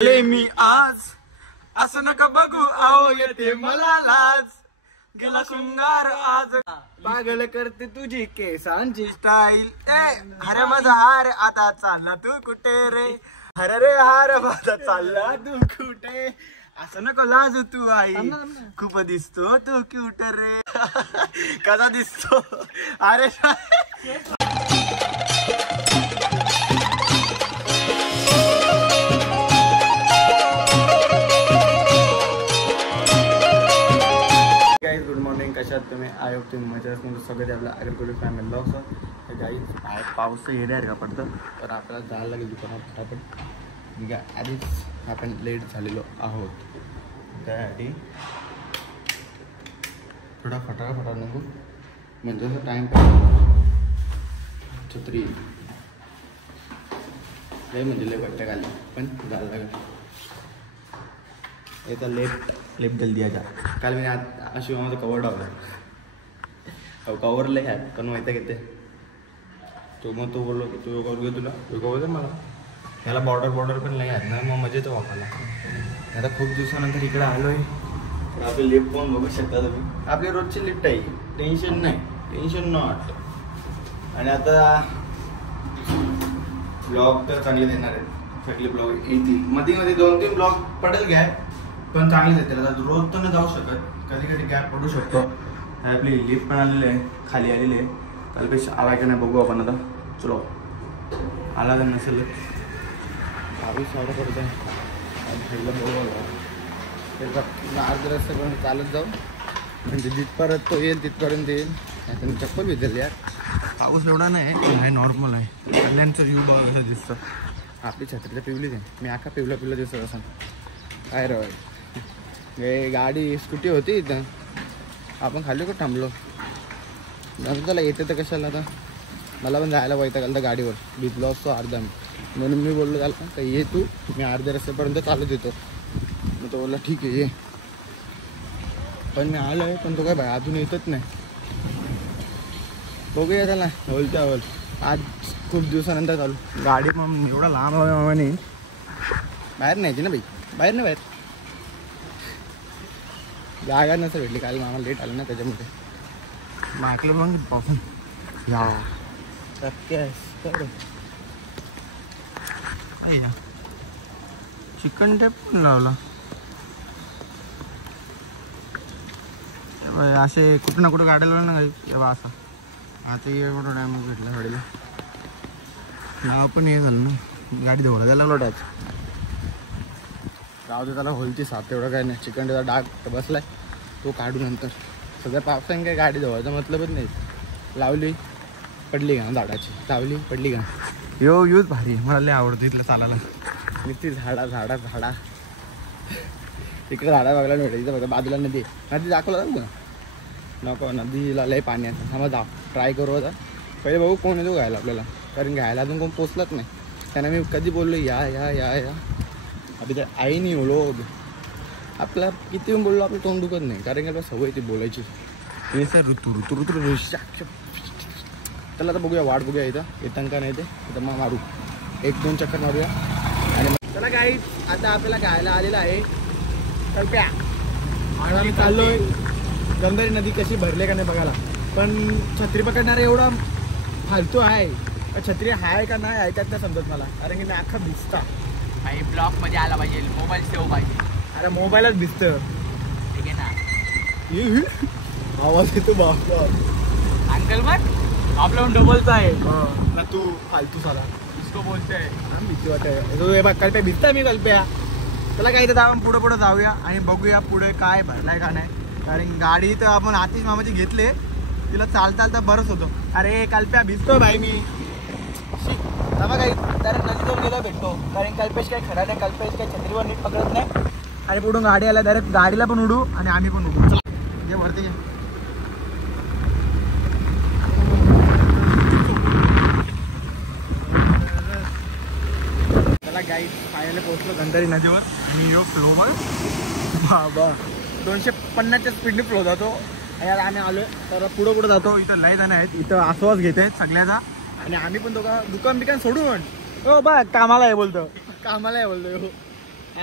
मी आज असं नका बघू आओ येते मला लाज गेला शृंगार आज पागल करते तुझी केसांची स्टाईल अरे माझा हार आता चालला तू कुठे रे अरे रे हार माझा चालला तू कुठे असं नको लाजू तू आई खूप दिसतो तू क्यूट रे कसा दिसतो अरे गुड मॉर्निंग कशात तुम्ही आय होप तुम्ही मजा तुमचं सगळं आपल्या अग्रकुल फॅमिली ब्लॉग्स तर गाई बाहेर पाऊस येणार का पडतं तर आपल्याला जायला लागेल दुकानात आपण आधीच आपण लेट झालेलो आहोत त्यासाठी थोडा फटाफट नको म्हणजे असं टाइम छत्री लय म्हणजे लय वाटतं घाली पण जायला लागेल येता लेप जल्दी दिया जा काल मी अशी माझं कवर डावला कवर लय आहे पण माहिती घेते तो मग तो बोललो तू कवर घे तुला तो कवर दे मला ह्याला बॉर्डर पण लय आहेत ना मग मजा येतो वापरायला आता खूप दिवसानंतर इकडे आलो आहे तर आपली लिफ्ट पण बघू शकता तुम्ही आपली रोजची लिफ्ट आहे टेन्शन नाही टेन्शन नॉट आणि आता ब्लॉग तर चांगले देणार आहेत सगळे ब्लॉग येतील मध्ये 2-3 ब्लॉग पडेल घ्या पण चांगले देतील आता रोज तर नाही जाऊ शकत कधी कधी गॅप पडू शकतो आपली लिफ्ट पण आलेली आहे खाली आलेली आहे कालपेक्षा आला की नाही बघू आपण आता चलो आला तर नसेल सावडं पडत आहे अर्धा रस्त्यापर्यंत चालत जाऊ म्हणजे जिथपर्यंत तो येईल तिथपर्यंत येईल आता चप्पल भिजेल यार पाऊस एवढा नाही नॉर्मल आहे कल्याणचं व्ह्यू बघ कसं दिसतं आपली छत्री तर पिवलीच आहे मी आका पिवला दिसत असं काय रे गाडी स्कूटी होती इथं आपण खाली कुठं थांबलो नंतर त्याला येते तर कशाला आता मला पण जायला पाहिजे का गाडीवर भिजलो असतो अर्धा म्हणून मी बोललो त्याला का ये तू मी अर्ध्या रस्त्यापर्यंत चालत येतो मग तो बोलला ठीक आहे ये पण मी आलो आहे पण तो काय बाय अजून येतच नाही बघूया त्याला होलत्या होल आज खूप दिवसानंतर चालू गाडी मग एवढा लांब मामाने बाहेर न्यायची ना बाई बाहेर नाही बाहेर जागा नसं भेटली काल मामा लेट आलं ना त्याच्यामध्ये माकलं मग पासून या चिकन टेप पण लावला असे कुठं ना कुठं गाड्याला ना तेव्हा असा आता एवढं टाइम भेटला गाडीला नाव पण हे झालं ना गाडी धुवला त्याला लोटायच राहू दे त्याला होलती साथ एवढं काय नाही चिकन टेपचा डाग तर बसलाय तो काढू नंतर सध्या पावसाने काय गाडी धुवायचा मतलबच नाही लावली पडली का झाडाची लावली पडली का यूज भारी मला लय आवडतं इथलं चालायला नुसती झाडा इकडे झाडा बघायला भेटायचं बघा बाजूला नदी दाखवलं ना नको नदीला लय पाणी असं थांबा जा ट्राय करू आता पहिले बघू कोण येतो घ्यायला आपल्याला कारण घ्यायला अजून कोण पोचलंच नाही त्यांना मी कधी बोललो या अभि तर आई नाही बोलो आपला किती वेळ बोललो आपलं तोंड दुखत नाही कारण की आपल्याला सवय ती बोलायची सर ऋतू त्याला आता बघूया वाट बघूया इथं येतं का नाही ते इथं मग मारू 1-2 चक्कर मारूया आणि चला काही आता आपल्याला घ्यायला आलेलं आहे कल्प्या आणि आम्ही चाललोय गंधारी नदी कशी भरले का नाही बघायला पण छत्री पकडणारे एवढा फालतू आहे छत्री आहे का नाही ऐकत नाही समजत मला कारण की मी अख्खा भिजता भाई ब्लॉक मध्ये आला पाहिजे मोबाईल सेव पाहिजे अरे मोबाईलच भिजतं ठीक आहे ना आवाज येतो बाबा अंकल मग आपलं डबलचा आहे ना तू फालतू साला इसको बोलते आहे भीती वाटत बघ कल्प्या भिजता मी कल्प्या त्याला काही तर आपण पुढे जाऊया आणि बघूया पुढे काय भरलाय का नाही कारण गाडी तर आपण आतिश मामाची घेतले तिला चालता बरंच होतो अरे कल्प्या भिजतो भाई मी काही डायरेक्ट नदीवर गेला भेटतो कारण कल्पेश काही खरा नाही कल्पेश काही छत्रीवर नीट पकडत नाही आणि पुढून गाडी आल्या डायरेक्ट गाडीला पण उडू आणि आम्ही पण उडू चला घे वरती घे चला गाईड फायनली पोहोचलो गंधारी नदीवर आणि यो फ्लोवर बाबा 250च्या स्पीडने फ्लो जातो आणि आता आम्ही आलोय तर पुढं जातो इथं लय जण आहेत इथं आस्वाद घेत आहेत सगळ्याचा आणि आम्ही पण दुकान सोडून हो बा कामाला आहे बोलतो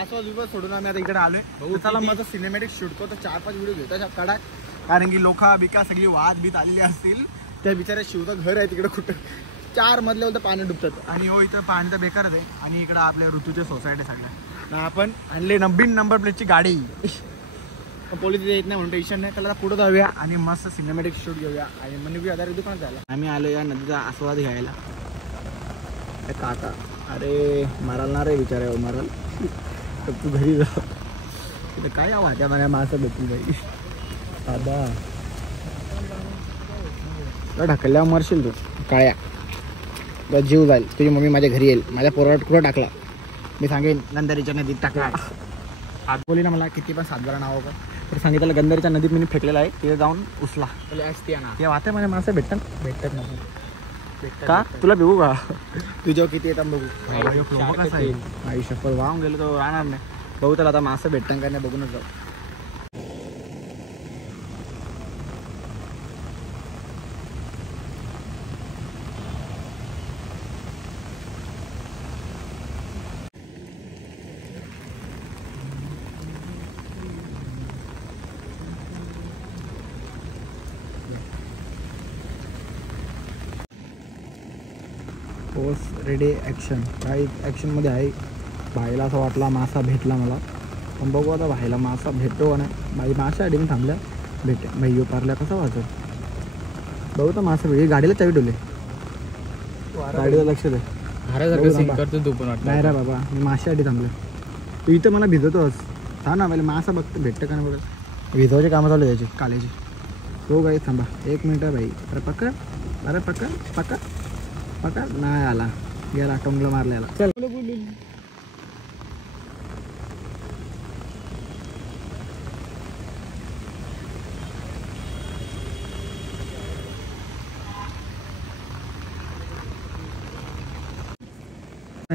आसपास विवाद सोडून आम्ही आता इकडे आलोय. चला माझं सिनेमॅटिक शूट करतो. 4-5 व्हिडिओ घेतो काढा. कारण की लोका बिका सगळी वाद बीत आलेली असतील. त्या बिचाऱ्या शिवचं घर आहे तिकडे कुठं 4 मजल्यावर तर पाणी डुबतात. आणि हो इथं पाणी तर बेकारच आहे. आणि इकडं आपल्या ऋतूच्या सोसायटी सगळ्या आपण आणले नंबर प्लेटची गाडी. पोलीस येत नाही म्हणून टेन्शन नाही. त्याला पुढे जाऊया आणि मस्त सिनेमॅटिक शूट घेऊया. आणि म्हणजे आधारित दुकानात झाला. आम्ही आलो या नदीचा आस्वाद घ्यायला. काका अरे माराल ना रे विचारावं माराल तर तू घरी जा. तिथं काय वाट्या मला मासं भेटली बाई दादा. ढकलल्यावर मरशील तू काळ्या. जीव जाईल. तुझी मम्मी माझ्या घरी येईल. माझ्या पोराला कुठं टाकला मी सांगेन गंधारीच्या नदीत टाकला. आज बोली ना मला किती पण 7-12 नाव का तर सांगितलं गंधारीच्या नदीत मी फेकलेला आहे. तिथे जाऊन उचला ते वाटे माझ्या माणसं भेटतात ना का तुला बघू का तुझ्या किती येतात बघू. आयुष्य वाहून गेलो तर राहणार नाही. बघू तर आता मासं भेटतं का नाही बघूनच जाऊ. पोस्ट रेडी ॲक्शन काही ॲक्शनमध्ये आहे. भाईला असं वाटला मासा भेटला मला पण बघू आता भाईला मासा भेटतो का नाही. बाई मासा अडीने थांबल्या भेटे भाई पारल्या कसा वाचत बघू तर मासा भेट. गाडीला चावी ठेवले गाडीला लक्ष दे. नाही रे बाबा मी माशा अडी थांबले. तू इथं मला भिजवतोस हा ना पहिले मासा बघतो भेटतं का नाही बघत. भिजवायचे कामं चालू यायचे कालेची. हो गाई थांबा 1 मिनटं भाई. अरे पकड अरे पकड नाही आला गेला टोंगला मारलेला. चल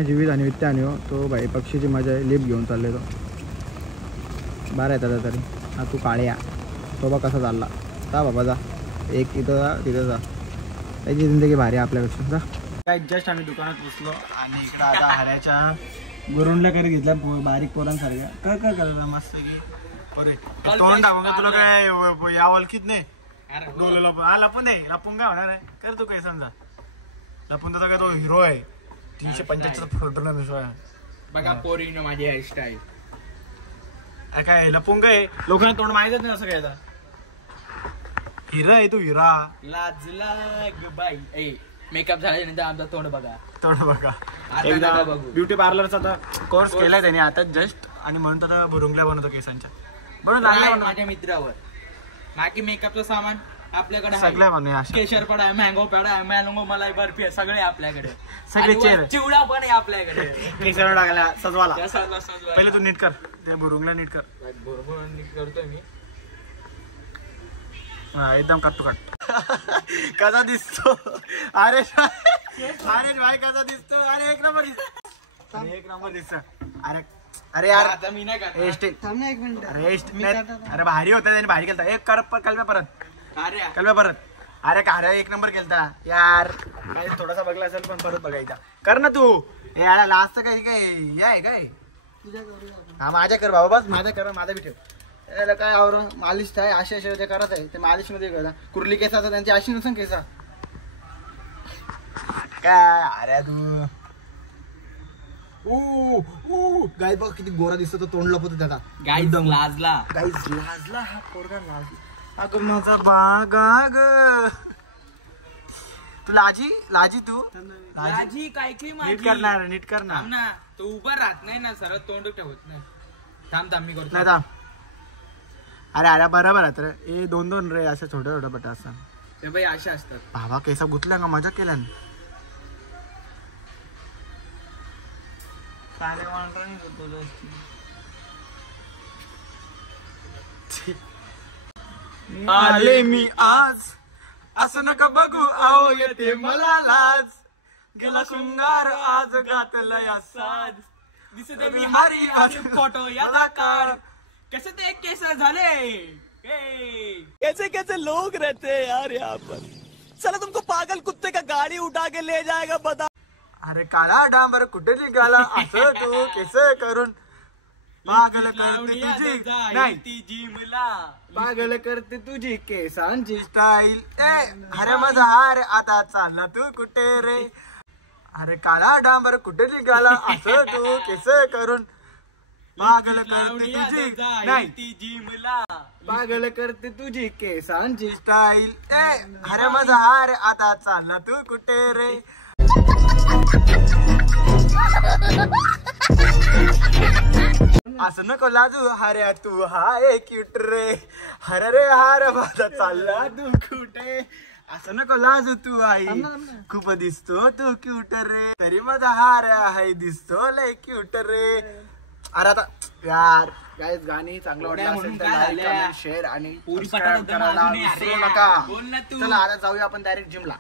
जीवित आणि वित्त आणि हो तो भाई पक्षीची मजा आहे. लिफ्ट घेऊन चालले तो 12 येतात तरी. हा तू काळ्या तो बा कसा चालला जा बाबा जा. एक इथं जा तिथं जा. त्याची जिंदगी भारी आहे आपल्यापेक्षा. जा काय जस्ट आम्ही दुकानात बसलो आणि इकडं आता हऱ्याच्या गुरुंडला करी घेतला बारीक पोरांसारख्या काय करायचं मस्त की. अरे तोंड टाकून का तुला काय या ओळखीत नाही. लपून नाही लपून काय होणार आहे कर तू काय समजा. लपून तर काय तो हिरो आहे 375 फोटो ना विश्वास बघा पोरीनो माझी हेअरस्टाईल. काय लपून काय लोकांना तोंड माहितच नाही असं काय. हिरा आहे तू हिरा. लाजला बाई मेकअप झाल्यानंतर आमचा तोंड बघा. एकदा ब्युटी पार्लरचा आता कोर्स केलाय त्याने आता जस्ट आणि म्हणून आता भुरुंगल्या बनवतो केसांच्या बनवून माझ्या मित्रावर. बाकी मेकअपचं सामान आपल्याकडे सगळ्या केशर पडा आहे मँगो पेडा आहे मँगो मलाई बर्फी आहे सगळे आपल्याकडे. सगळे चेहरे चिवडा पण आहे आपल्याकडे. केशर टाकायला सजवाला पहिले तू नीट कर ते भुरुंगला नीट कर. बरोबर नीट करतोय मी एकदम कट कसा दिसतो. अरे भाई कसा दिसतो. अरे एक नंबर दिसतो. अरे यार आता मी नाही अरे भारी होता त्याने भारी केलता. एक कर कलव्या परत अरे कार्या 1 नंबर केलता यार. काय थोडासा बघला असेल पण परत बघायचा कर ना तू. याला लास्ट काय काय आहे काय हा माझ्या कर बाबा बस माझ्या कर माझा बी ठेव. याला काय आवर मालिश आहे अशा करत आहे ते मालिश मध्ये करा. कुर्ली केसा त्यांची अशी नसेल केसा काय. अरे तू गाय बघ किती गोरा दिसतो. तोंड लपवतो त्याला गाईज लाजला हा पोरगा लाजला. अगं माझा बागा ग तू लाजी तू लाजी काय की नीट करणार ना. तू उभा राहत नाही ना सरळ तोंड ठेवत नाही. थांब मी करतो नाही थांब. अरे बरोबर आहे तर 2-2 रे असं छोट्या पट असं ते बाई अशा असतात. बाबा केसा गुतल्या का मजा केल्या आले मी आज असं नका बघू आओ येते मला लाज. गेला शृंगार आज घातलाय साज. दिसते मी हरी आज फोटो यादा काढ. कैसे ते केस झाले कैसे लोग रहते हैं यार यहाँ पर. चला तुमको पागल कुत्ते का गाड़ी उठा के ले जाएगा बता. अरे काला डांबर कुठे निघाला असं तू केस करून पागल करते तुझी नाही ती जिमला पागल करते तुझी केसांची स्टाईल अरे माझा हार आता चालला तू कुठे रे अरे काळा डांबर कुठे निघाला असं तू केस करून पागल करते तुझी नाही ती जिमला पागल करते तुझी केसांची स्टाईल अरे माझा हार आता चालला तू कुठे रे असं नको लाजू हार्या तू हाय क्यूट रे हर रे हार माझा चालला तू कुठे असं नको लाजू तू आई खूप दिसतो तू क्यूट रे तरी माझा हार आहे दिसतो लय क्यूट रे अरे आता यार गाईज गाणी चांगलं वाटलं असेल तर लाईक कमेंट शेअर आणि सबस्क्राईब करायला विसरू नका चला आता जाऊया आपण डायरेक्ट जिमला